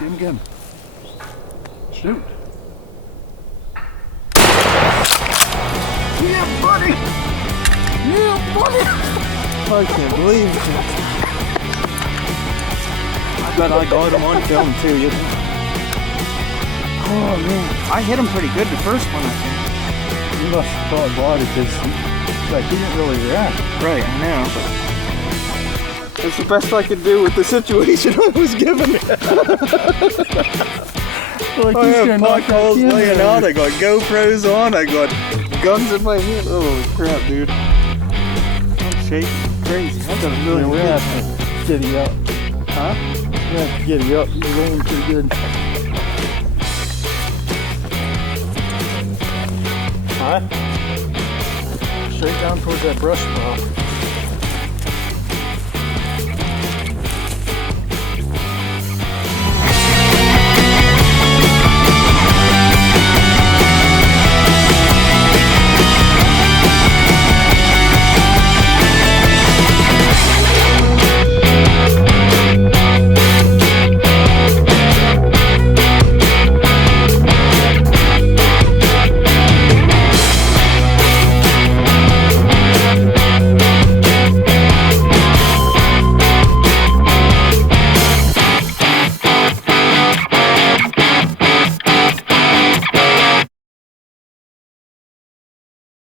Get him. Shoot. Yeah, buddy! Yeah, buddy! I can't believe it. I bet I got him on film too, you know? Oh man, I hit him pretty good the first one, I think. You must have thought body because he didn't really react. Right, I know. That's the best I could do with the situation I was given. Like I he's have gonna knock that potholes kid laying over. out, I got GoPros on, I got guns in my hand. Holy crap, dude. I'm shaking. Crazy. I got a Yeah, million we hits. have to get you up. Huh? We have to get you up. You're rolling pretty good. Alright. Straight down towards that brush pile.